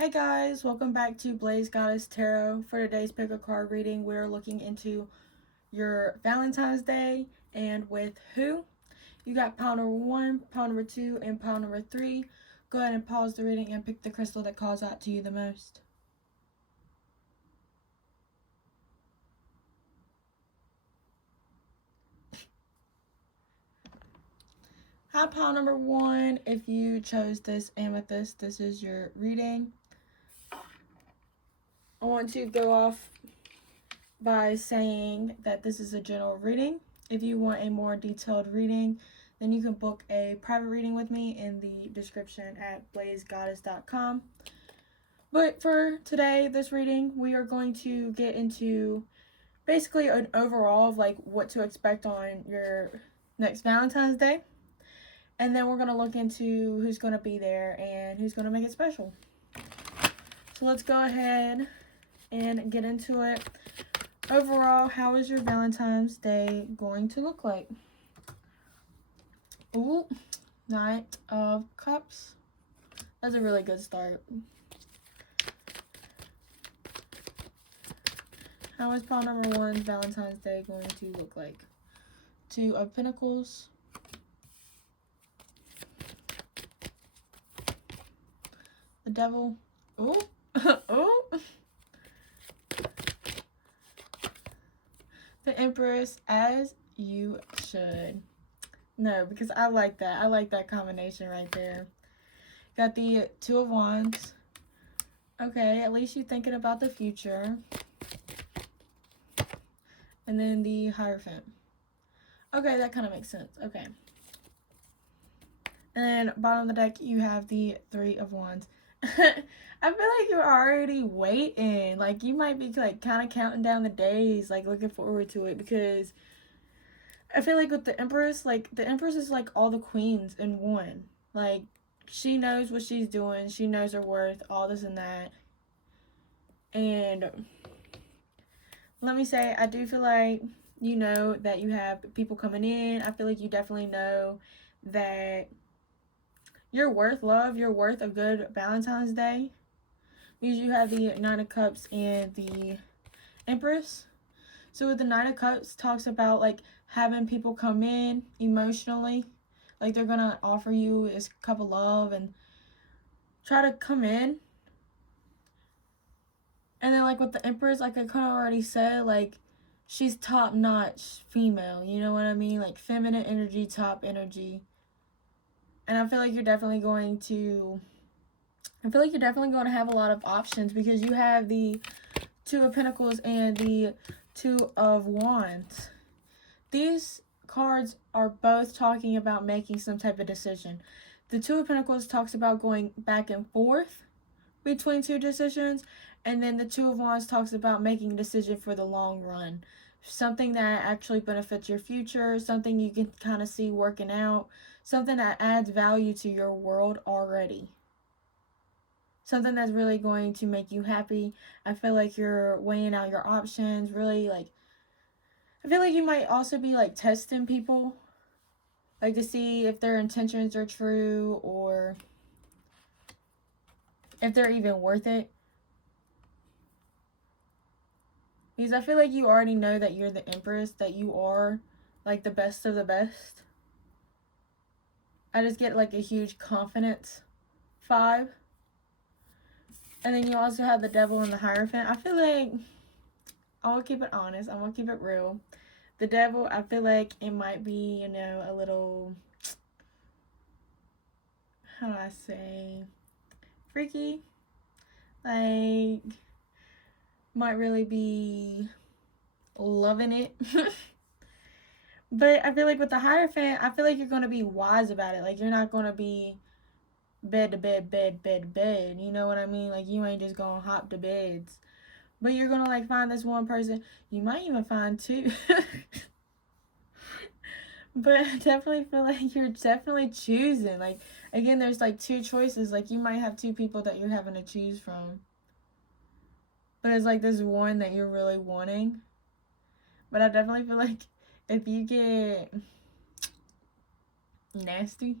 Hey guys, welcome back to Blaze Goddess Tarot. For today's pick a card reading, we're looking into your Valentine's Day and with who. You got pile number 1, pile number 2, and pile number 3. Go ahead and pause the reading and pick the crystal that calls out to you the most. Hi, pile number 1. If you chose this amethyst, this is your reading. I want to go off by saying that this is a general reading. If you want a more detailed reading, then you can book a private reading with me in the description at blazegoddess.com. But for today, this reading, we are going to get into basically an overall of like what to expect on your next Valentine's Day. And then we're going to look into who's going to be there and who's going to make it special. So let's go ahead and get into it. Overall, how is your Valentine's Day going to look like? Ooh, Knight of Cups. That's a really good start. How is pile number 1 Valentine's Day going to look like? 2 of Pentacles. The Devil. Ooh. Ooh. The Empress, as you should. No, because I like that. I like that combination right there. Got the 2 of Wands. Okay, at least you're thinking about the future. And then the Hierophant. Okay, that kind of makes sense. Okay. And then bottom of the deck, you have the 3 of Wands. I feel like you're already waiting. Like, you might be, like, kind of counting down the days, like, looking forward to it. Because I feel like with the Empress, like, the Empress is, like, all the queens in one. Like, she knows what she's doing. She knows her worth, all this and that. And let me say, I do feel like you know that you have people coming in. I feel like you definitely know that you're worth love. You're worth a good Valentine's Day. Because you have the 9 of Cups and the Empress. So with the 9 of Cups, talks about like having people come in emotionally. Like they're going to offer you this cup of love and try to come in. And then like with the Empress, like I kind of already said, like she's top-notch female. You know what I mean? Like feminine energy, top energy. And I feel like you're definitely going to have a lot of options because you have the 2 of Pentacles and the 2 of Wands. These cards are both talking about making some type of decision. The 2 of Pentacles talks about going back and forth between 2 decisions. And then the 2 of Wands talks about making a decision for the long run. Something that actually benefits your future. Something you can kind of see working out. Something that adds value to your world already. Something that's really going to make you happy. I feel like you're weighing out your options. Really, like, I feel like you might also be, like, testing people. Like, to see if their intentions are true or if they're even worth it. Because I feel like you already know that you're the Empress. That you are, like, the best of the best. I just get, like, a huge confidence vibe. And then you also have the Devil and the Hierophant. I feel like, I'm going to keep it honest. I'm going to keep it real. The Devil, I feel like it might be, you know, a little, how do I say, freaky. Like, might really be loving it. But I feel like with the Hierophant, I feel like you're going to be wise about it. Like, you're not going to be bed to bed, bed, bed to bed. You know what I mean? Like, you ain't just gonna hop to beds. But you're gonna, like, find this one person. You might even find 2. But I definitely feel like you're definitely choosing. Like, again, there's, like, 2 choices. Like, you might have 2 people that you're having to choose from. But it's, like, this one that you're really wanting. But I definitely feel like if you get nasty,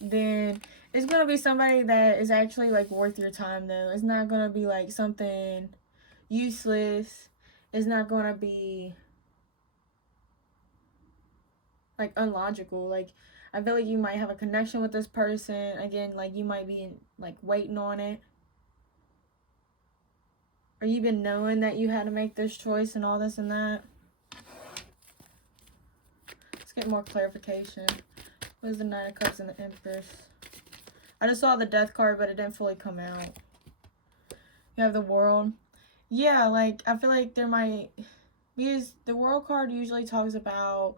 then It's going to be somebody that is actually, like, worth your time, though. It's not going to be, like, something useless. It's not going to be, like, unlogical. Like, I feel like you might have a connection with this person. Again, like, you might be, like, waiting on it. Or you've been knowing that you had to make this choice and all this and that. Let's get more clarification. What is the Nine of Cups and the Empress? I just saw the Death card, but it didn't fully come out. You have the World. Yeah, like, I feel like there might... Because the World card usually talks about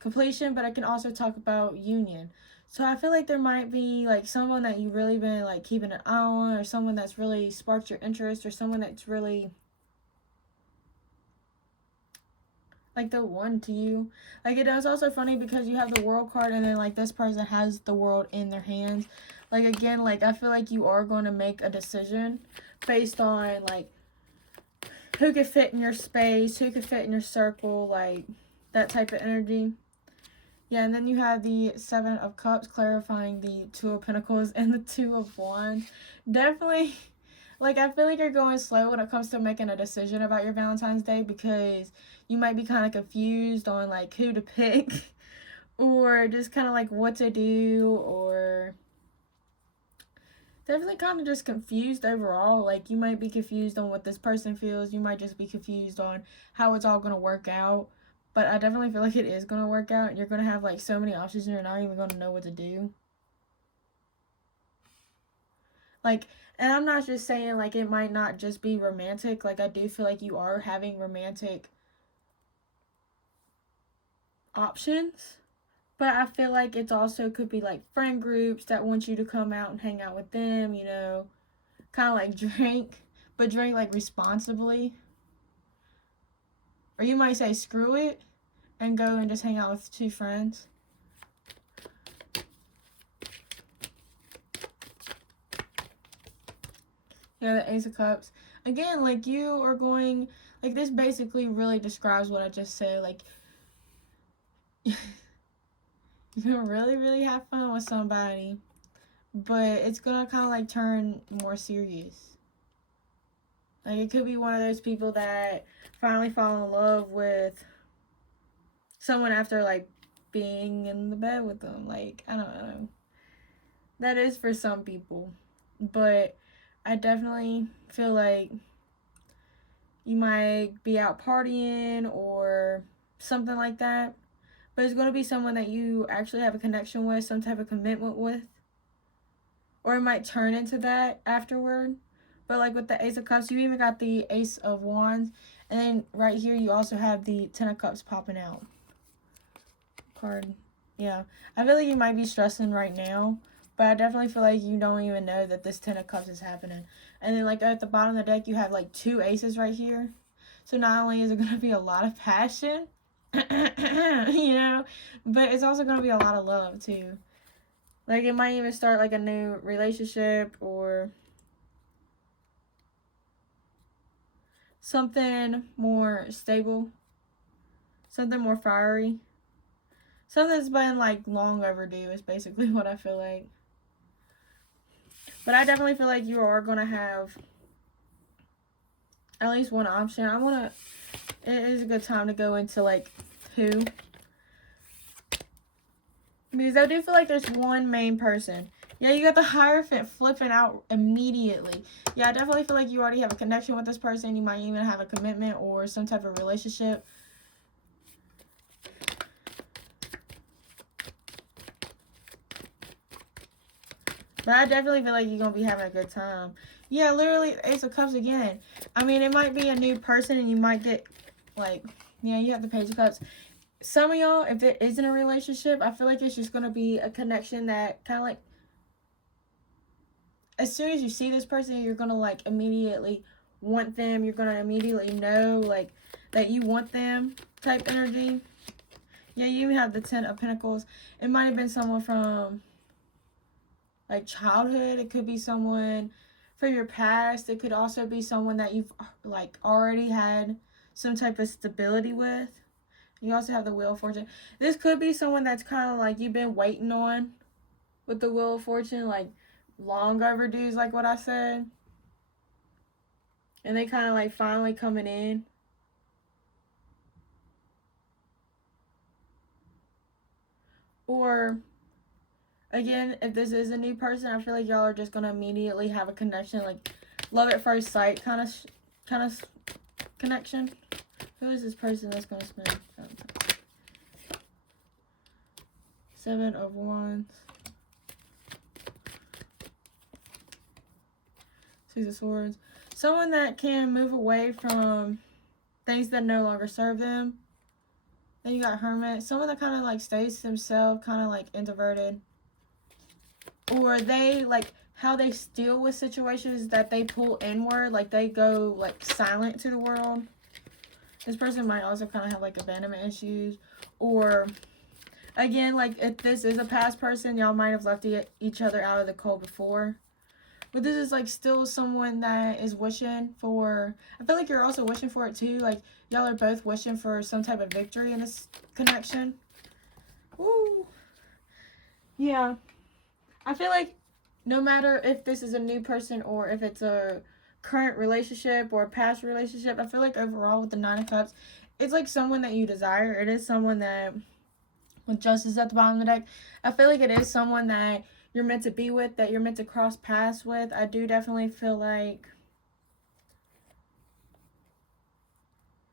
completion, but it can also talk about union. So I feel like there might be, like, someone that you've really been, like, keeping an eye on, or someone that's really sparked your interest, or someone that's really, like, the one to you. Like, it is also funny because you have the World card, and then, like, this person has the world in their hands. Like, again, like, I feel like you are going to make a decision based on, like, who could fit in your space, who could fit in your circle, like, that type of energy. Yeah, and then you have the Seven of Cups, clarifying the Two of Pentacles and the Two of Wands. Definitely, like, I feel like you're going slow when it comes to making a decision about your Valentine's Day, because you might be kind of confused on, like, who to pick or just kind of, like, what to do, or definitely kind of just confused overall. Like, you might be confused on what this person feels. You might just be confused on how it's all going to work out. But I definitely feel like it is going to work out. You're going to have, like, so many options and you're not even going to know what to do. Like, and I'm not just saying, like, it might not just be romantic. Like, I do feel like you are having romantic options. But I feel like it's also could be, like, friend groups that want you to come out and hang out with them, you know. Kind of like drink, but drink, like, responsibly. Or you might say, screw it, and go and just hang out with two friends. Yeah, the Ace of Cups. Again, like, you are going, like, this basically really describes what I just said. Like, you can really, really have fun with somebody, but it's gonna kind of, like, turn more serious. Like, it could be one of those people that finally fall in love with someone after, like, being in the bed with them. Like, I don't know. That is for some people. But I definitely feel like you might be out partying or something like that. But it's going to be someone that you actually have a connection with, some type of commitment with. Or it might turn into that afterward. But, like, with the Ace of Cups, you even got the Ace of Wands. And then right here, you also have the Ten of Cups popping out. Card. Yeah. I feel like you might be stressing right now. But I definitely feel like you don't even know that this Ten of Cups is happening. And then, like, at the bottom of the deck, you have, like, two aces right here. So not only is it going to be a lot of passion, you know, but it's also going to be a lot of love, too. Like, it might even start, like, a new relationship or something more stable, something more fiery, something that's been, like, long overdue is basically what I feel like. But I definitely feel like you are going to have at least one option. It is a good time to go into, like, who. Because I do feel like there's one main person. Yeah, you got the Hierophant flipping out immediately. Yeah, I definitely feel like you already have a connection with this person. You might even have a commitment or some type of relationship. But I definitely feel like you're going to be having a good time. Yeah, literally, Ace of Cups again. I mean, it might be a new person and you might get, like, yeah, you have the Page of Cups. Some of y'all, if it isn't a relationship, I feel like it's just going to be a connection that kind of, like, as soon as you see this person, you're going to, like, immediately want them. You're going to immediately know, like, that you want them type energy. Yeah, you have the Ten of Pentacles. It might have been someone from, like, childhood. It could be someone from your past. It could also be someone that you've, like, already had some type of stability with. You also have the Wheel of Fortune. This could be someone that's kind of like you've been waiting on. with the Wheel of Fortune, like long overdue is like what I said. And they kind of like finally coming in. Or again, if this is a new person, I feel like y'all are just gonna immediately have a connection, like love at first sight kind of connection. Who is this person that's gonna spend? Seven of Wands. Six of Swords. Someone that can move away from things that no longer serve them. Then you got Hermit. Someone that kind of like stays to themselves, kind of like introverted. Or they like how they deal with situations that they pull inward, like they go like silent to the world. This person might also kind of have like abandonment issues. Or again, like if this is a past person, y'all might have left each other out of the cold before. But this is like still someone that is wishing for, I feel like you're also wishing for it too. Like y'all are both wishing for some type of victory in this connection. Woo. Yeah. I feel like no matter if this is a new person or if it's a current relationship or a past relationship, I feel like overall with the Nine of Cups, it's like someone that you desire. It is someone that, with Justice at the bottom of the deck, I feel like it is someone that you're meant to be with, that you're meant to cross paths with. I do definitely feel like,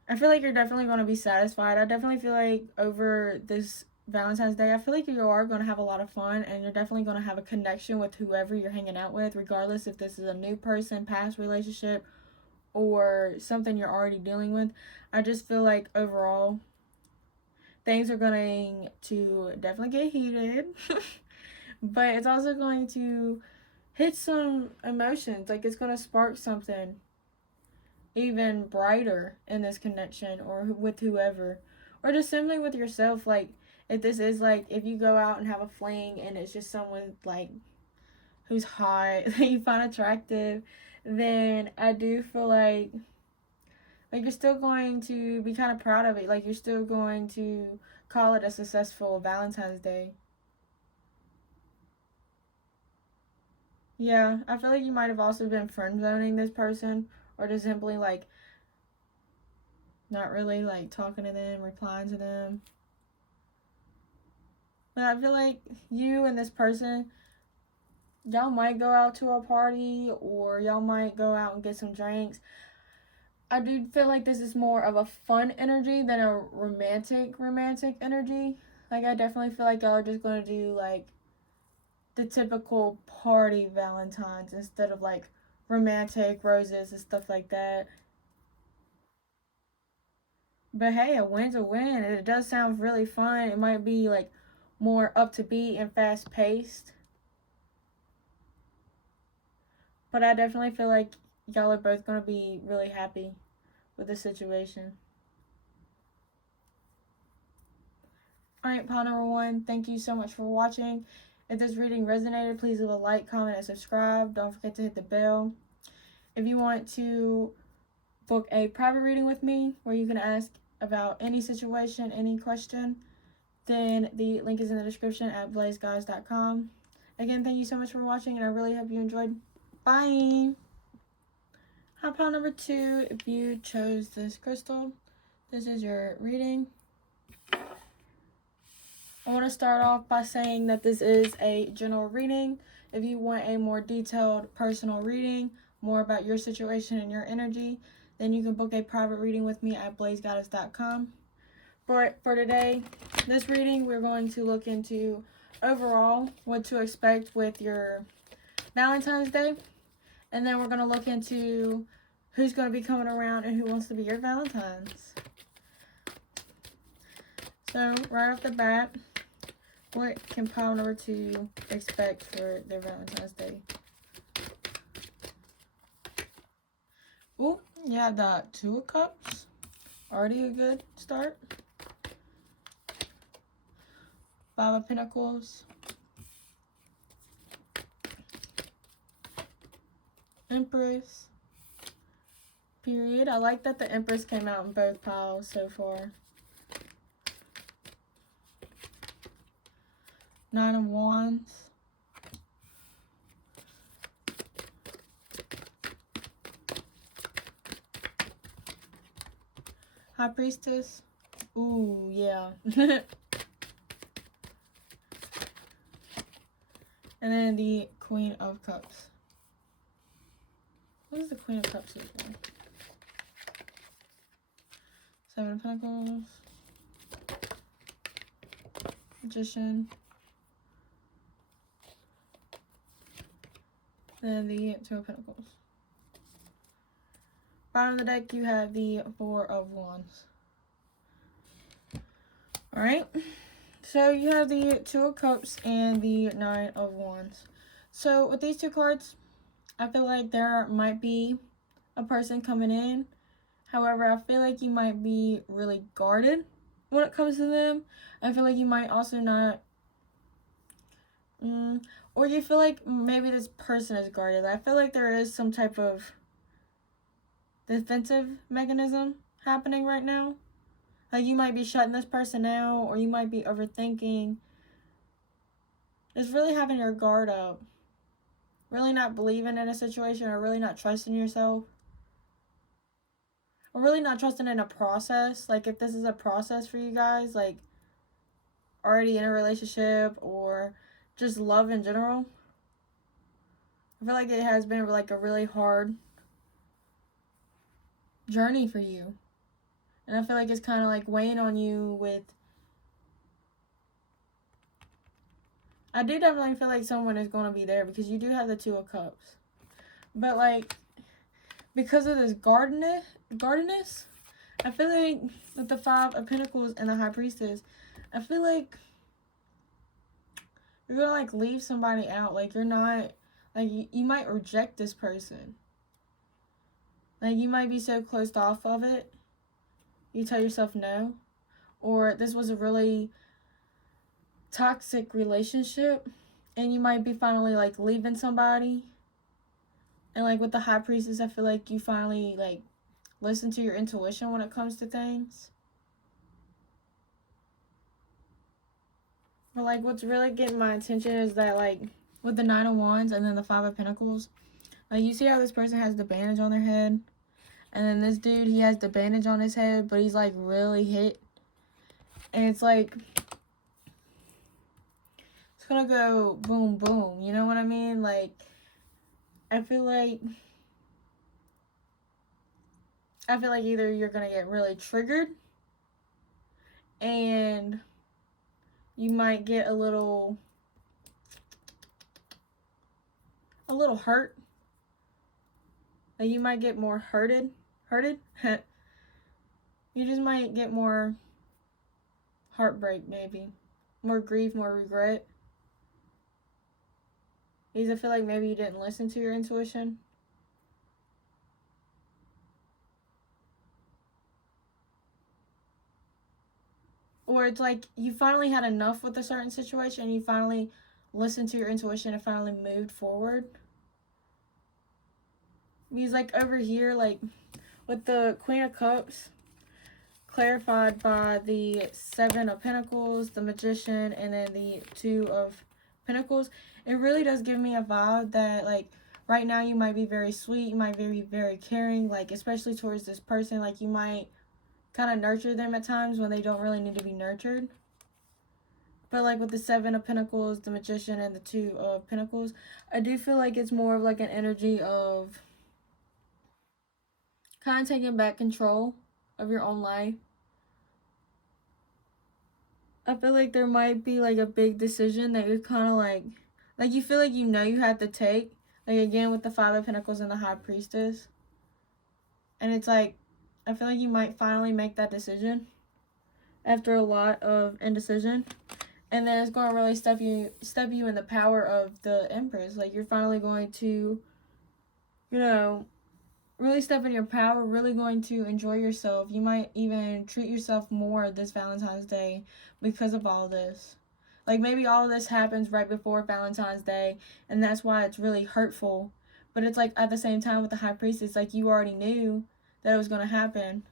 you're definitely going to be satisfied. I definitely feel like over this Valentine's Day, I feel like you are going to have a lot of fun, and you're definitely going to have a connection with whoever you're hanging out with, regardless if this is a new person, past relationship, or something you're already dealing with. I just feel like overall, things are going to definitely get heated, but it's also going to hit some emotions. Like it's going to spark something even brighter in this connection, or with whoever, or just simply with yourself. Like if this is like, if you go out and have a fling and it's just someone like who's hot that you find attractive, then I do feel like you're still going to be kind of proud of it. Like you're still going to call it a successful Valentine's Day. Yeah, I feel like you might have also been friend zoning this person, or just simply like not really like talking to them, replying to them. But I feel like you and this person, y'all might go out to a party, or y'all might go out and get some drinks. I do feel like this is more of a fun energy than a romantic energy. Like I definitely feel like y'all are just going to do like the typical party Valentines instead of like romantic roses and stuff like that. But hey, a win's a win, and it does sound really fun. It might be like more up to beat and fast paced. But I definitely feel like y'all are both going to be really happy with the situation. Alright, pile number one, thank you so much for watching. If this reading resonated, please leave a like, comment, and subscribe. Don't forget to hit the bell. If you want to book a private reading with me where you can ask about any situation, any question, then the link is in the description at blazeguys.com. Again, thank you so much for watching, and I really hope you enjoyed. Bye! Hot pile number two, if you chose this crystal, this is your reading. I want to start off by saying that this is a general reading. If you want a more detailed personal reading, more about your situation and your energy, then you can book a private reading with me at blazegoddess.com. For today, this reading, we're going to look into overall what to expect with your Valentine's Day. And then we're going to look into who's going to be coming around and who wants to be your Valentines. So, right off the bat, what can pile number two expect for their Valentine's Day? Oh, yeah, the Two of Cups. Already a good start. Five of Pentacles. Empress. Period. I like that the Empress came out in both piles so far. Nine of Wands. High Priestess. Ooh, yeah. And then the Queen of Cups. What is the Queen of Cups here for? Seven of Pentacles. Magician. Then the Two of Pentacles. Bottom of the deck, you have the Four of Wands. Alright. So you have the Two of Cups and the Nine of Wands. So with these two cards, I feel like there might be a person coming in. However, I feel like you might be really guarded when it comes to them. I feel like you might also not... or you feel like maybe this person is guarded. I feel like there is some type of defensive mechanism happening right now. Like you might be shutting this person out, or you might be overthinking. It's really having your guard up. Really not believing in a situation, or really not trusting yourself. Or really not trusting in a process. Like if this is a process for you guys, like already in a relationship or just love in general. I feel like it has been like a really hard journey for you. And I feel like it's kind of like weighing on you with... I do definitely feel like someone is going to be there because you do have the Two of Cups. But like, because of this guardedness, I feel like with the Five of Pentacles and the High Priestess, I feel like you're going to like leave somebody out. Like you're not, like you might reject this person. Like you might be so closed off of it. You tell yourself no. Or this was a really toxic relationship and you might be finally like leaving somebody. And like with the High Priestess, I feel like you finally like listen to your intuition when it comes to things. But like what's really getting my attention is that like with the Nine of Wands and then the Five of Pentacles, like you see how this person has the bandage on their head, and then this dude, he has the bandage on his head, but he's like really hit, and it's like it's gonna go boom boom, you know what I mean? Like I feel like either you're gonna get really triggered and you might get a little hurt. Like you might get more hurted. You just might get more heartbreak, maybe. More grief, more regret. Because I feel like maybe you didn't listen to your intuition. Or it's like you finally had enough with a certain situation. You finally listened to your intuition and finally moved forward. Because like over here, like with the Queen of Cups, clarified by the Seven of Pentacles, the Magician, and then the Two of Pentacles, it really does give me a vibe that like right now you might be very sweet, you might be very caring, like especially towards this person. Like you might kind of nurture them at times when they don't really need to be nurtured. But like with the Seven of Pentacles, the Magician, and the Two of Pentacles, I do feel like it's more of like an energy of kind of taking back control of your own life. I feel like there might be like a big decision that you're kind of like you feel like you know you have to take. Like again with the Five of Pentacles and the High Priestess. And it's like, I feel like you might finally make that decision after a lot of indecision. And then it's going to really step you in the power of the Empress. Like you're finally going to, you know, really step in your power, really going to enjoy yourself. You might even treat yourself more this Valentine's Day because of all this. Like maybe all of this happens right before Valentine's Day, and that's why it's really hurtful. But it's like at the same time with the High Priestess, like you already knew that it was going to happen.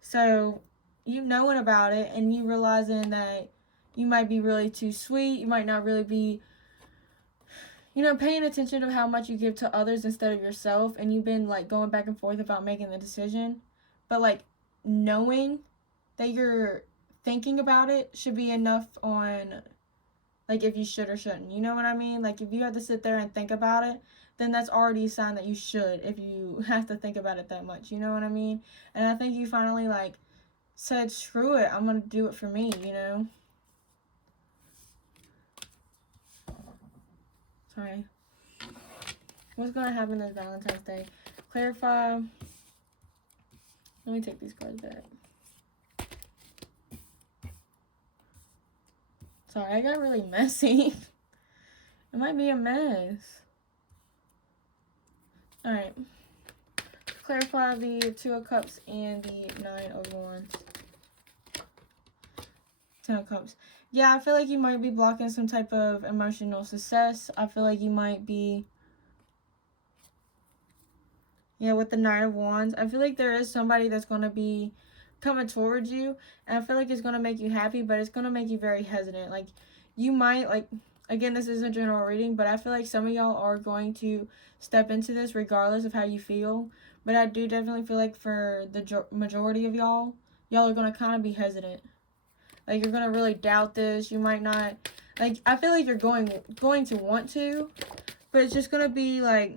So you knowing about it and you realizing that you might be really too sweet, you might not really be, you know, paying attention to how much you give to others instead of yourself, and you've been like going back and forth about making the decision. But like knowing that you're thinking about it should be enough on, like, if you should or shouldn't. You know what I mean? Like, if you have to sit there and think about it, then that's already a sign that you should, if you have to think about it that much. You know what I mean? And I think you finally, like, said, screw it, I'm gonna do it for me, you know? Sorry. What's gonna happen this Valentine's Day? Clarify. Let me take these cards back. Sorry, I got really messy. It might be a mess. Alright. Clarify the Two of Cups and the Nine of Wands. Ten of Cups. Yeah, I feel like you might be blocking some type of emotional success. I feel like you might be... Yeah, with the Nine of Wands, I feel like there is somebody that's going to be coming towards you. And I feel like it's going to make you happy, but it's going to make you very hesitant. Like, you might, like... Again, this is a general reading, but I feel like some of y'all are going to step into this regardless of how you feel. But I do definitely feel like for the majority of y'all are going to kind of be hesitant. Like, you're going to really doubt this. You might not... Like, I feel like you're going to want to, but it's just going to be, like,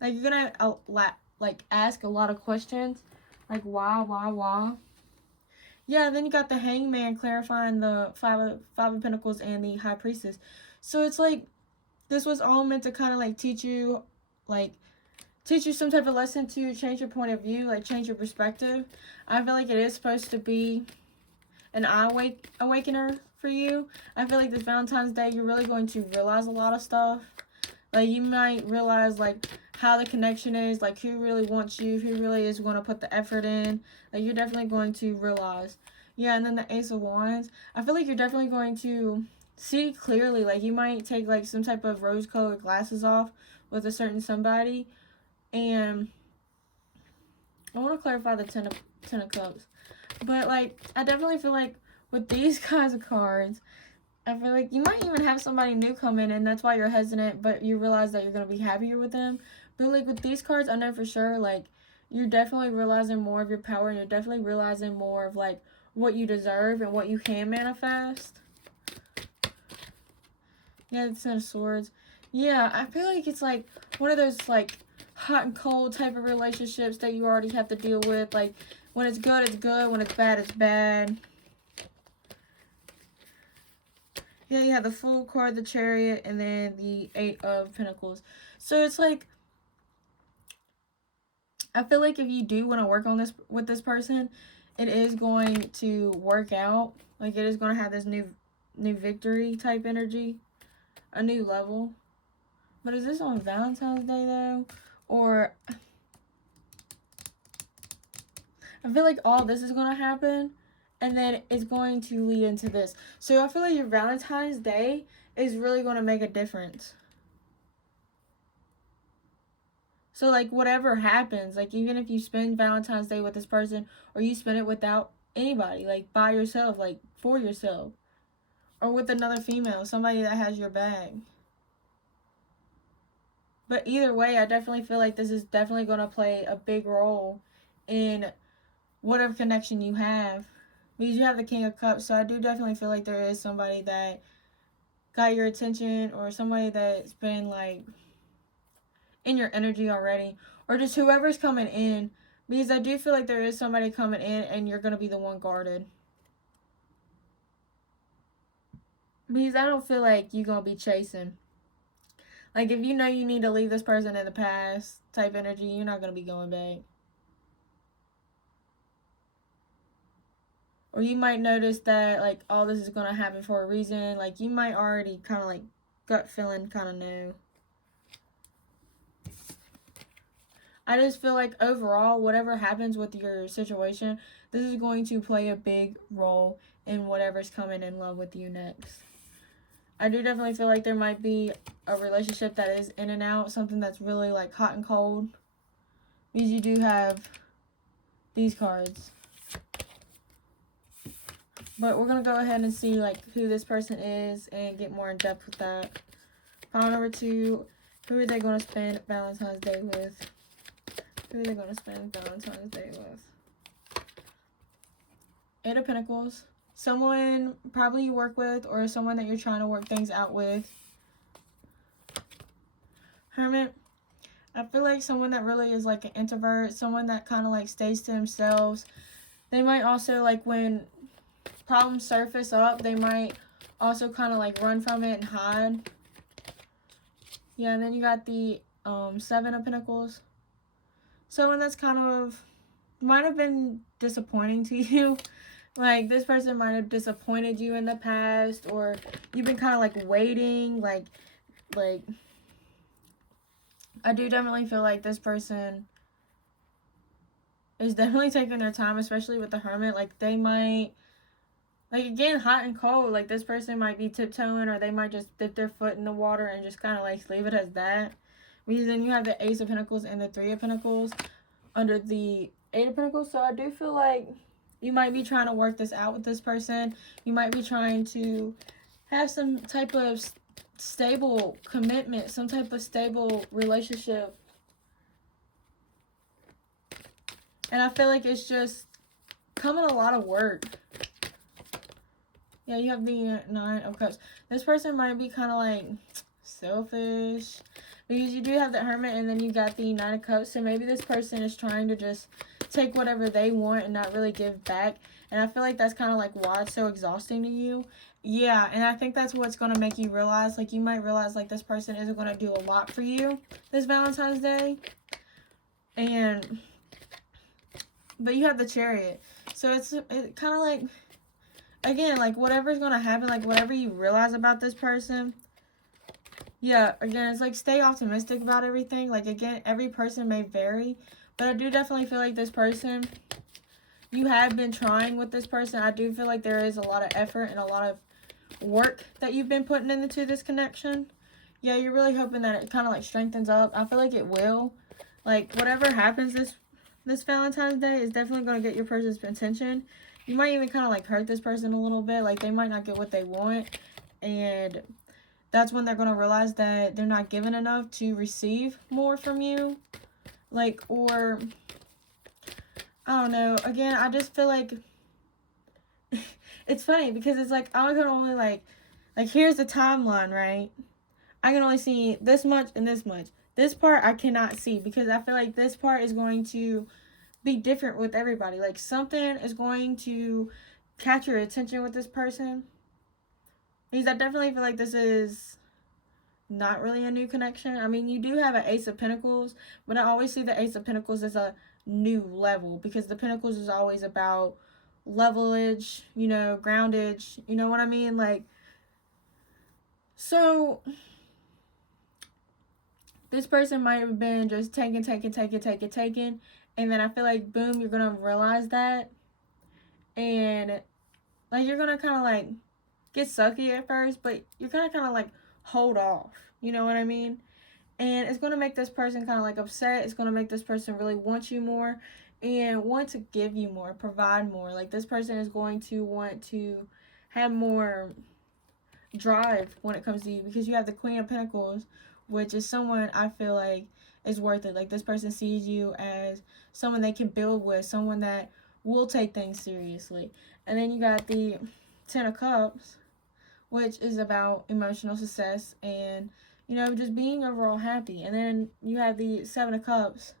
you're going to, like, ask a lot of questions. Like, why? Yeah, then you got the Hangman clarifying the Five of Pentacles and the High Priestess. So it's like, this was all meant to kind of, like, teach you some type of lesson to change your point of view, like, change your perspective. I feel like it is supposed to be an awakener for you. I feel like this Valentine's Day, you're really going to realize a lot of stuff. Like, you might realize, like, how the connection is, like, who really wants you, who really is going to put the effort in. Like, you're definitely going to realize. Yeah, and then the Ace of Wands. I feel like you're definitely going to see clearly. Like, you might take, like, some type of rose-colored glasses off with a certain somebody. And I want to clarify the Ten of Cups. But, like, I definitely feel like with these kinds of cards, I feel like you might even have somebody new come in, and that's why you're hesitant, but you realize that you're going to be happier with them. But, like, with these cards, I know for sure, like, you're definitely realizing more of your power, and you're definitely realizing more of, like, what you deserve and what you can manifest. Yeah, the Ten of Swords. Yeah, I feel like it's, like, one of those, like, hot and cold type of relationships that you already have to deal with. Like, when it's good, it's good. When it's bad, it's bad. Yeah, you have the Fool card, the Chariot, and then the Eight of Pentacles. So it's like, I feel like if you do want to work on this with this person, it is going to work out. Like, it is going to have this new victory type energy, a new level. But is this on Valentine's Day though? Or I feel like all this is going to happen, and then it's going to lead into this. So I feel like your Valentine's Day is really going to make a difference. So, like, whatever happens, like, even if you spend Valentine's Day with this person, or you spend it without anybody, like, by yourself, like, for yourself, or with another female, somebody that has your bag. But either way, I definitely feel like this is definitely going to play a big role in whatever connection you have. Because you have the King of Cups, so I do definitely feel like there is somebody that got your attention, or somebody that's been, like, in your energy already, or just whoever's coming in, because I do feel like there is somebody coming in and you're going to be the one guarded. Because I don't feel like you're going to be chasing. Like, if you know you need to leave this person in the past type energy, you're not going to be going back. Or you might notice that, like, all this is going to happen for a reason. Like, you might already kind of, like, gut feeling kind of know. I just feel like overall, whatever happens with your situation, this is going to play a big role in whatever's coming in love with you next. I do definitely feel like there might be a relationship that is in and out, something that's really, like, hot and cold. Because you do have these cards. But we're going to go ahead and see, like, who this person is and get more in depth with that. Pile number 2, who are they going to spend Valentine's Day with? Who are they going to spend Valentine's Day with? Eight of Pentacles. Someone probably you work with or someone that you're trying to work things out with. Hermit. I feel like someone that really is like an introvert, someone that kind of like stays to themselves. They might also, like, when problems surface up, they might also kind of like run from it and hide. Yeah, and then you got the Seven of Pentacles. Someone that's kind of might have been disappointing to you. Like, this person might have disappointed you in the past, or you've been kind of like waiting, like I do definitely feel like this person is definitely taking their time, especially with the Hermit. Like, they might, like, again, hot and cold, like, this person might be tiptoeing, or they might just dip their foot in the water and just kind of like leave it as that. Because then you have the Ace of Pentacles and the Three of Pentacles under the Eight of Pentacles. So I do feel like you might be trying to work this out with this person. You might be trying to have some type of stable commitment, some type of stable relationship. And I feel like it's just coming a lot of work. Yeah, you have the Nine of Cups. This person might be kind of like selfish, because you do have the Hermit and then you got the Nine of Cups. So maybe this person is trying to just take whatever they want and not really give back. And I feel like that's kind of like why it's so exhausting to you. Yeah, and I think that's what's going to make you realize, like, you might realize, like, this person isn't going to do a lot for you this Valentine's Day. But you have the Chariot. So it's kind of like, again, like, whatever's going to happen, like, whatever you realize about this person. Yeah, again, it's like, stay optimistic about everything. Like, again, every person may vary. But I do definitely feel like this person, you have been trying with this person. I do feel like there is a lot of effort and a lot of work that you've been putting into this connection. Yeah, you're really hoping that it kind of like strengthens up. I feel like it will. Like, whatever happens this Valentine's Day is definitely going to get your person's attention. You might even kind of like hurt this person a little bit. Like, they might not get what they want, and that's when they're going to realize that they're not given enough to receive more from you. Like, or I don't know. Again, I just feel like it's funny because it's like, I can only like here's the timeline, right? I can only see this much and this much. This part I cannot see because I feel like this part is going to be different with everybody. Like, something is going to catch your attention with this person. Because I definitely feel like this is not really a new connection. I mean, you do have an Ace of Pentacles, but I always see the Ace of Pentacles as a new level, because the Pentacles is always about levelage, you know, groundage, you know what I mean? Like, so this person might have been just taking, and then I feel like, boom, you're gonna realize that, and like, you're gonna kind of like get sucky at first, but you're gonna kind of like hold off, you know what I mean? And it's going to make this person kind of like upset. It's going to make this person really want you more and want to give you more, provide more. Like, this person is going to want to have more drive when it comes to you, because you have the Queen of Pentacles, which is someone I feel like is worth it. Like, this person sees you as someone they can build with, someone that will take things seriously. And then you got the Ten of Cups, which is about emotional success and, you know, just being overall happy. And then you have the Seven of Cups.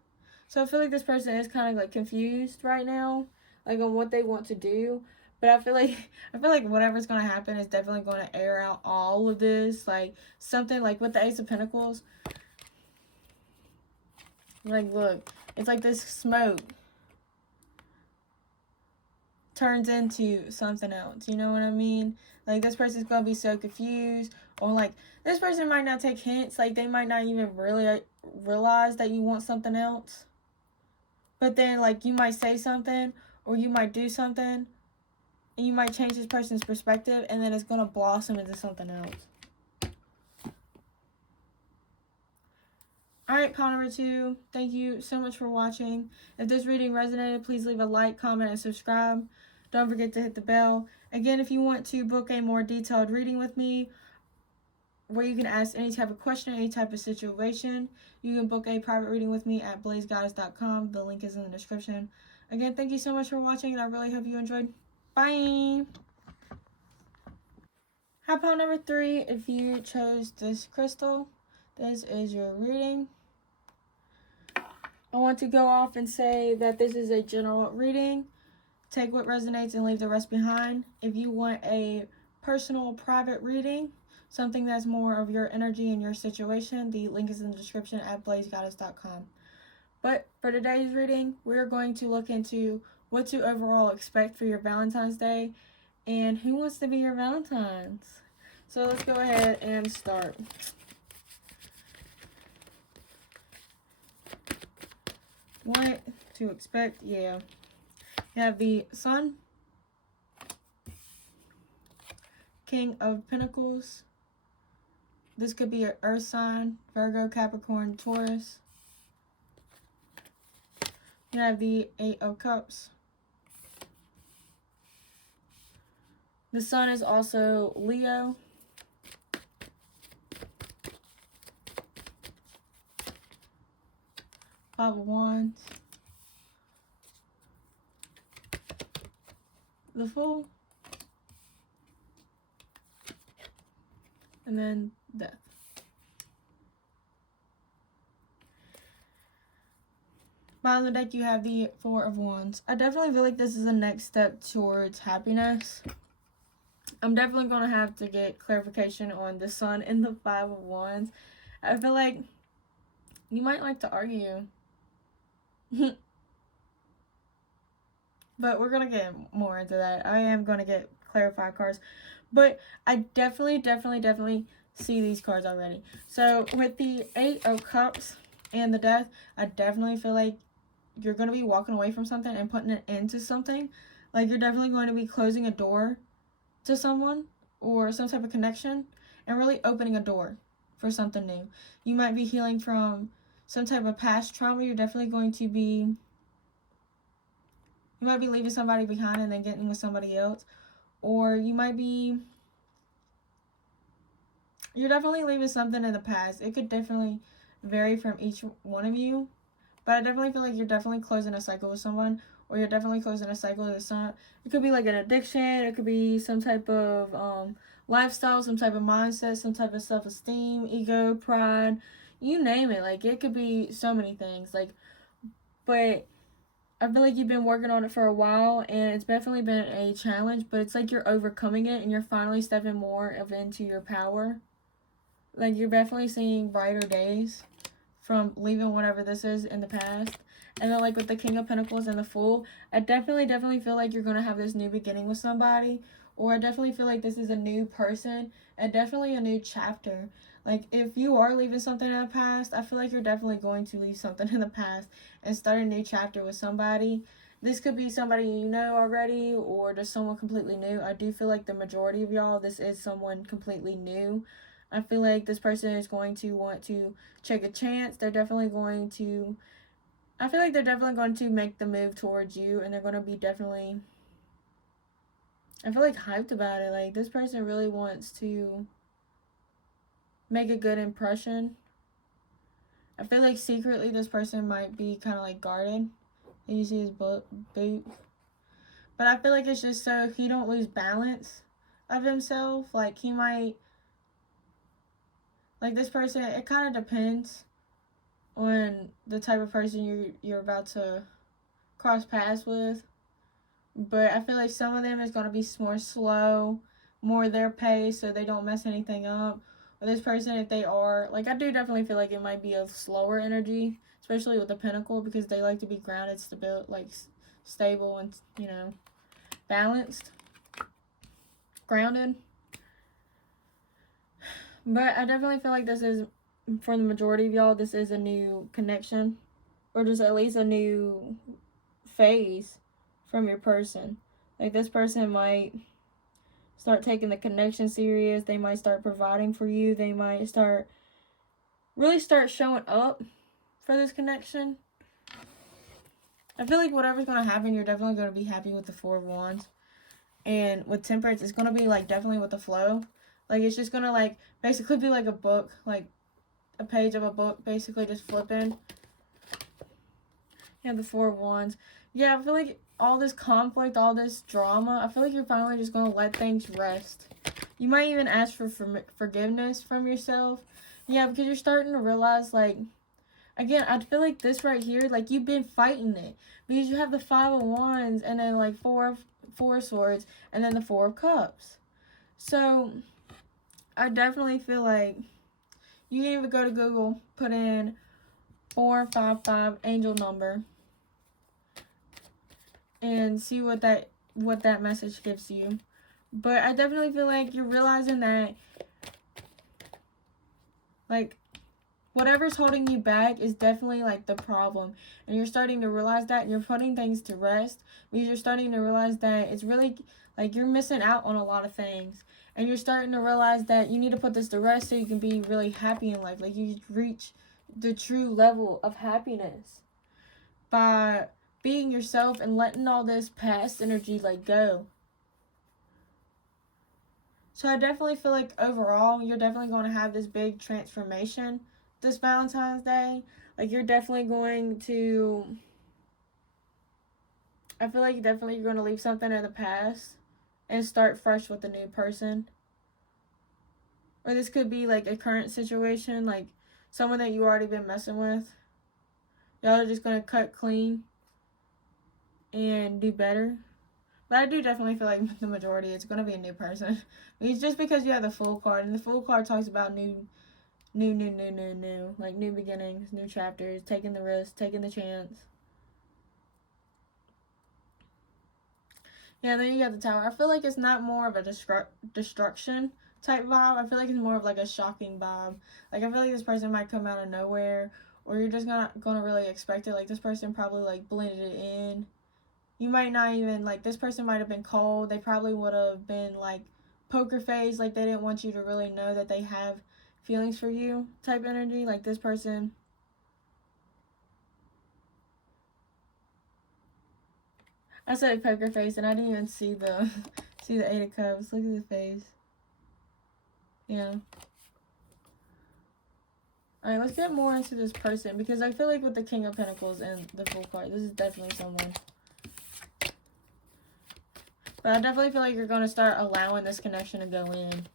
So I feel like this person is kind of like confused right now, like, on what they want to do. But I feel like whatever's going to happen is definitely going to air out all of this. Like, something like with the Ace of Pentacles. Like, look, it's like this smoke turns into something else. You know what I mean? Like, this person's going to be so confused. Or, like, this person might not take hints. Like, they might not even really realize that you want something else. But then, like, you might say something, or you might do something, and you might change this person's perspective, and then it's going to blossom into something else. Alright, pile number 2. Thank you so much for watching. If this reading resonated, please leave a like, comment, and subscribe. Don't forget to hit the bell. Again, if you want to book a more detailed reading with me, where you can ask any type of question, any type of situation, you can book a private reading with me at blazegoddess.com. The link is in the description. Again, thank you so much for watching, and I really hope you enjoyed. Bye. High pile number 3, if you chose this crystal, this is your reading. I want to go off and say that this is a general reading. Take what resonates and leave the rest behind. If you want a personal, private reading, something that's more of your energy and your situation, the link is in the description at blazegoddess.com. But for today's reading, we're going to look into what to overall expect for your Valentine's Day and who wants to be your Valentine's. So let's go ahead and start. What to expect? Yeah. You have the Sun, King of Pentacles. This could be your Earth sign, Virgo, Capricorn, Taurus. You have the 8 of Cups. The Sun is also Leo. Five of Wands. The Fool. And then Death. Bottom of the deck, you have the 4 of Wands. I definitely feel like this is the next step towards happiness. I'm definitely going to have to get clarification on the Sun and the 5 of Wands. I feel like you might like to argue. But we're going to get more into that. I am going to get clarified cards. But I definitely see these cards already. So with the 8 of Cups and the Death, I definitely feel like you're going to be walking away from something and putting it into something. Like you're definitely going to be closing a door to someone or some type of connection and really opening a door for something new. You might be healing from some type of past trauma. You're definitely going to be, you might be leaving somebody behind and then getting with somebody else. Or you might be, you're definitely leaving something in the past. It could definitely vary from each one of you. But I definitely feel like you're definitely closing a cycle with someone. Or you're definitely closing a cycle with someone. It could be like an addiction. It could be some type of lifestyle, some type of mindset, some type of self-esteem, ego, pride. You name it. Like, it could be so many things. Like, but I feel like you've been working on it for a while, and it's definitely been a challenge, but it's like you're overcoming it, and you're finally stepping more of into your power. Like, you're definitely seeing brighter days from leaving whatever this is in the past. And then, like, with the King of Pentacles and the Fool, I definitely feel like you're going to have this new beginning with somebody, or I definitely feel like this is a new person, and definitely a new chapter. Like, if you are leaving something in the past, I feel like you're definitely going to leave something in the past and start a new chapter with somebody. This could be somebody you know already or just someone completely new. I do feel like the majority of y'all, this is someone completely new. I feel like this person is going to want to take a chance. They're definitely going to, I feel like they're definitely going to make the move towards you, and they're going to be definitely, I feel like, hyped about it. Like, this person really wants to make a good impression. I feel like secretly this person might be kind of like guarded. And you see his boot. But I feel like it's just so he don't lose balance of himself. Like, he might, like, this person, it kind of depends on the type of person you're about to cross paths with. But I feel like some of them is going to be more slow, more their pace, so they don't mess anything up. Or this person, if they are, like, I do definitely feel like it might be a slower energy, especially with the Pentacle, because they like to be grounded, stable, and, you know, balanced, grounded. But I definitely feel like this is, for the majority of y'all, this is a new connection, or just at least a new phase from your person. Like, this person might start taking the connection serious. They might start providing for you. They might really start showing up for this connection. I feel like whatever's going to happen, you're definitely going to be happy with the 4 of Wands. And with Temperance, it's going to be, like, definitely with the flow. Like, it's just going to, like, basically be like a book, like a page of a book, basically just flipping. You have the 4 of Wands. Yeah, I feel like all this conflict, all this drama, I feel like you're finally just going to let things rest. You might even ask for forgiveness from yourself. Yeah, because you're starting to realize, like, again, I feel like this right here, like, you've been fighting it. Because you have the Five of Wands, and then, like, four of Swords, and then the Four of Cups. So, I definitely feel like you can even go to Google, put in 455 angel number, and see what that message gives you. But I definitely feel like you're realizing that, like, whatever's holding you back is definitely, like, the problem. And you're starting to realize that, and you're putting things to rest, because you're starting to realize that it's really, like, you're missing out on a lot of things. And you're starting to realize that you need to put this to rest so you can be really happy in life. Like, you reach the true level of happiness by being yourself and letting all this past energy, like, go. So I definitely feel like overall, you're definitely going to have this big transformation this Valentine's Day. Like, you're definitely going to, I feel like definitely you're going to leave something in the past and start fresh with a new person. Or this could be, like, a current situation, like someone that you already been messing with. Y'all are just going to cut clean and do better. But I do definitely feel like the majority, it's going to be a new person. It's just because you have the Fool card, and the Fool card talks about new, like new beginnings, new chapters, taking the risk, taking the chance. Yeah, then you got the Tower. I feel like it's not more of a destruction type vibe. I feel like it's more of like a shocking vibe. Like, I feel like this person might come out of nowhere, or you're just gonna really expect it. Like, this person probably, like, blended it in. You might not even, like, this person might have been cold. They probably would have been, like, poker face. Like, they didn't want you to really know that they have feelings for you type energy. Like, this person, I said poker face, and I didn't even see the see the Eight of Cups. Look at his face. Yeah. Alright, let's get more into this person, because I feel like with the King of Pentacles and the Fool card, this is definitely someone. But I definitely feel like you're going to start allowing this connection to go in.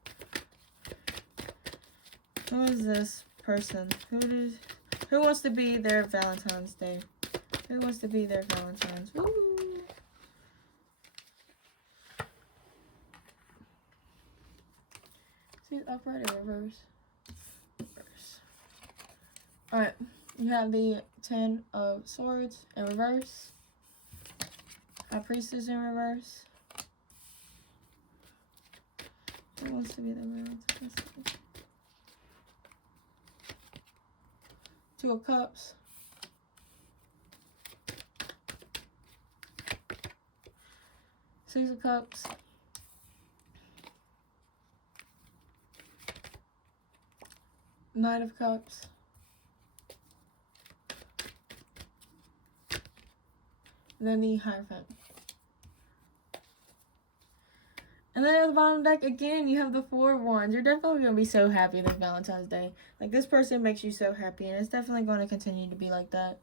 Who is this person? Who wants to be their Valentine's Day? Who wants to be their Valentine's? Woo! See, upright or reverse? Reverse. Alright, you have the Ten of Swords in reverse. High Priestess in reverse. Who wants to be the Valentine's Day? Two of Cups. Six of Cups. Nine of Cups. And then the Hierophant. And then at the bottom deck, again, you have the Four of Wands. You're definitely going to be so happy this Valentine's Day. Like, this person makes you so happy, and it's definitely going to continue to be like that.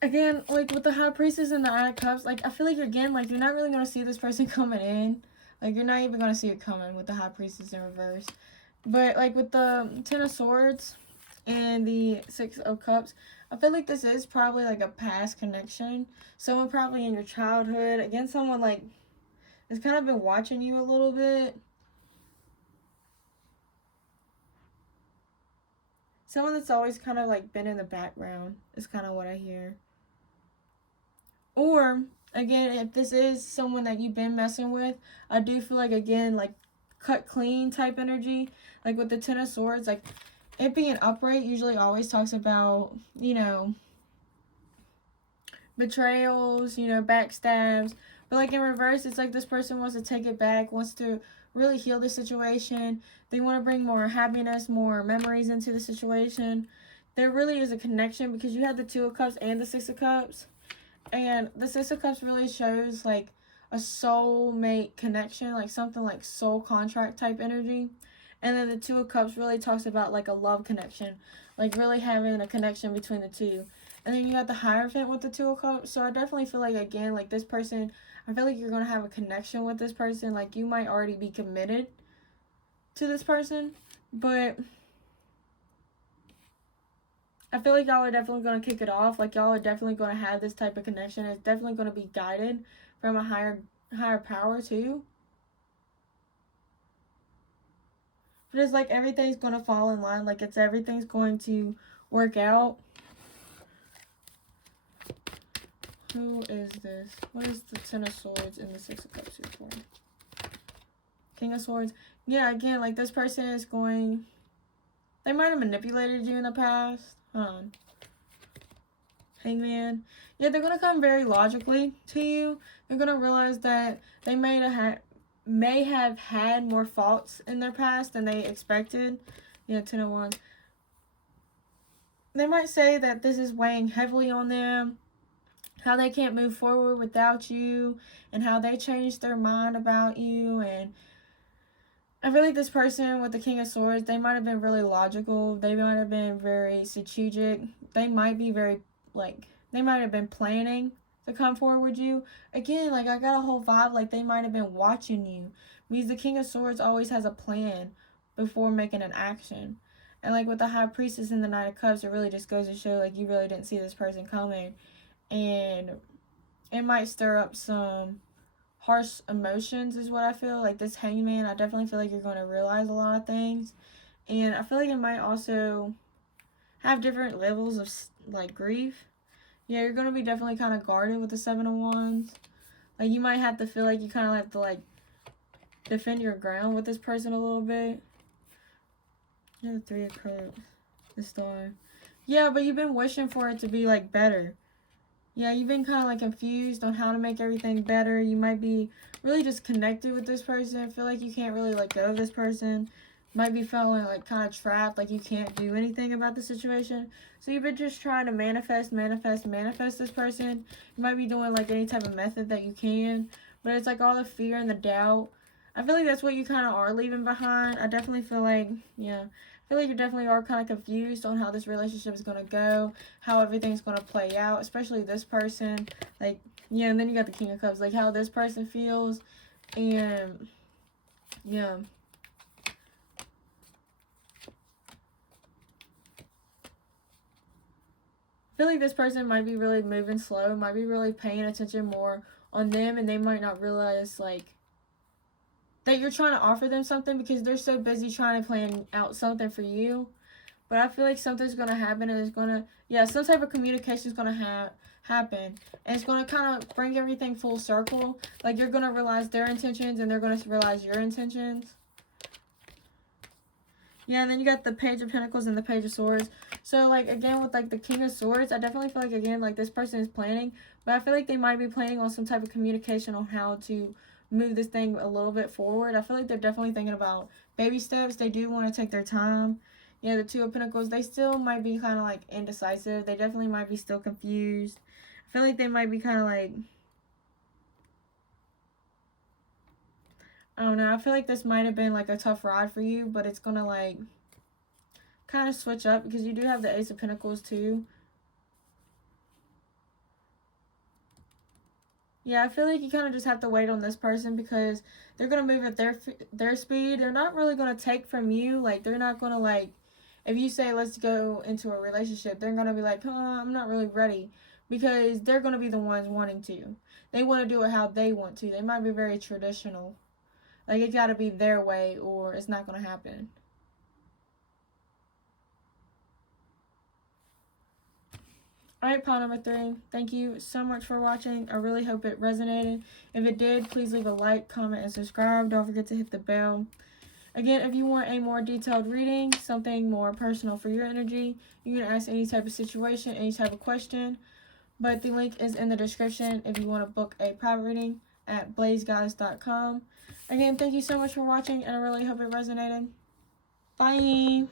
Again, like, with the High Priestess and the Eye of Cups, like, I feel like, again, like, you're not really going to see this person coming in. Like, you're not even going to see it coming with the High Priestess in reverse. But, like, with the Ten of Swords and the Six of Cups, I feel like this is probably, like, a past connection. Someone probably in your childhood. Again, someone, like, has kind of been watching you a little bit. Someone that's always kind of, like, been in the background is kind of what I hear. Or, again, if this is someone that you've been messing with, I do feel like, again, like, cut clean type energy. Like, with the Ten of Swords, like, it being upright usually always talks about, you know, betrayals, you know, backstabs. But, like, in reverse, it's like this person wants to take it back, wants to really heal the situation. They want to bring more happiness, more memories into the situation. There really is a connection, because you have the Two of Cups and the Six of Cups. And the Six of Cups really shows, like, a soulmate connection, like something like soul contract type energy. And then the Two of Cups really talks about, like, a love connection, like really having a connection between the two. And then you got the Hierophant with the Two of Cups. So I definitely feel like, again, like this person, I feel like you're going to have a connection with this person. Like you might already be committed to this person. But I feel like y'all are definitely going to kick it off. Like y'all are definitely going to have this type of connection. It's definitely going to be guided from a higher power too. But it's like everything's going to fall in line. Like everything's going to work out. Who is this? What is the Ten of Swords and the Six of Cups here for? King of Swords. Yeah, again, like this person is going... They might have manipulated you in the past. Hold on. Hangman. Yeah, they're going to come very logically to you. They're going to realize that they may have had more faults in their past than they expected. Yeah, 10 of Wands. They might say that this is weighing heavily on them. How they can't move forward without you. And how they changed their mind about you. And I feel like this person with the King of Swords, they might have been really logical. They might have been very strategic. They might be very, like, they might have been planning to come forward with you. Again, like, I got a whole vibe, like, they might have been watching you. Because the King of Swords always has a plan before making an action. And, like, with the High Priestess and the Knight of Cups, it really just goes to show, like, you really didn't see this person coming. And it might stir up some harsh emotions is what I feel. Like this Hangman, I definitely feel like you're going to realize a lot of things. And I feel like it might also have different levels of like grief. Yeah, you're going to be definitely kind of guarded with the Seven of Wands. Like you might have to feel like you kind of have to like defend your ground with this person a little bit. Yeah, the Three of Cups, the Star. Yeah, but you've been wishing for it to be like better. Yeah, you've been kind of like confused on how to make everything better. You might be really just connected with this person. Feel like you can't really let go of this person. Might be feeling like kind of trapped, like you can't do anything about the situation. So you've been just trying to manifest this person. You might be doing like any type of method that you can. But it's like all the fear and the doubt. I feel like that's what you kind of are leaving behind. I definitely feel like, yeah. I feel like you definitely are kind of confused on how this relationship is going to go, how everything's going to play out, especially this person. Like, yeah, and then you got the King of Cups, like how this person feels. And, yeah. I feel like this person might be really moving slow, might be really paying attention more on them, and they might not realize, like, that you're trying to offer them something because they're so busy trying to plan out something for you. But I feel like something's going to happen and it's going to, yeah, some type of communication is going to happen. And it's going to kind of bring everything full circle. Like you're going to realize their intentions and they're going to realize your intentions. Yeah, and then you got the Page of Pentacles and the Page of Swords. So, like, again, with, like, the King of Swords, I definitely feel like, again, like, this person is planning. But I feel like they might be planning on some type of communication on how to move this thing a little bit forward. I feel like they're definitely thinking about baby steps. They do want to take their time. Yeah, the Two of Pentacles, they still might be kind of like indecisive. They definitely might be still confused. I feel like they might be kind of like, I don't know. I feel like this might have been like a tough ride for you, but it's going to like kind of switch up because you do have the Ace of Pentacles too. Yeah, I feel like you kind of just have to wait on this person because they're going to move at their speed. They're not really going to take from you. Like, they're not going to, like, if you say, let's go into a relationship, they're going to be like, I'm not really ready. Because they're going to be the ones wanting to. They want to do it how they want to. They might be very traditional. Like, it's got to be their way or it's not going to happen. Alright, pile number 3. Thank you so much for watching. I really hope it resonated. If it did, please leave a like, comment, and subscribe. Don't forget to hit the bell. Again, if you want a more detailed reading, something more personal for your energy, you can ask any type of situation, any type of question. But the link is in the description if you want to book a private reading at blazeguys.com. Again, thank you so much for watching, and I really hope it resonated. Bye!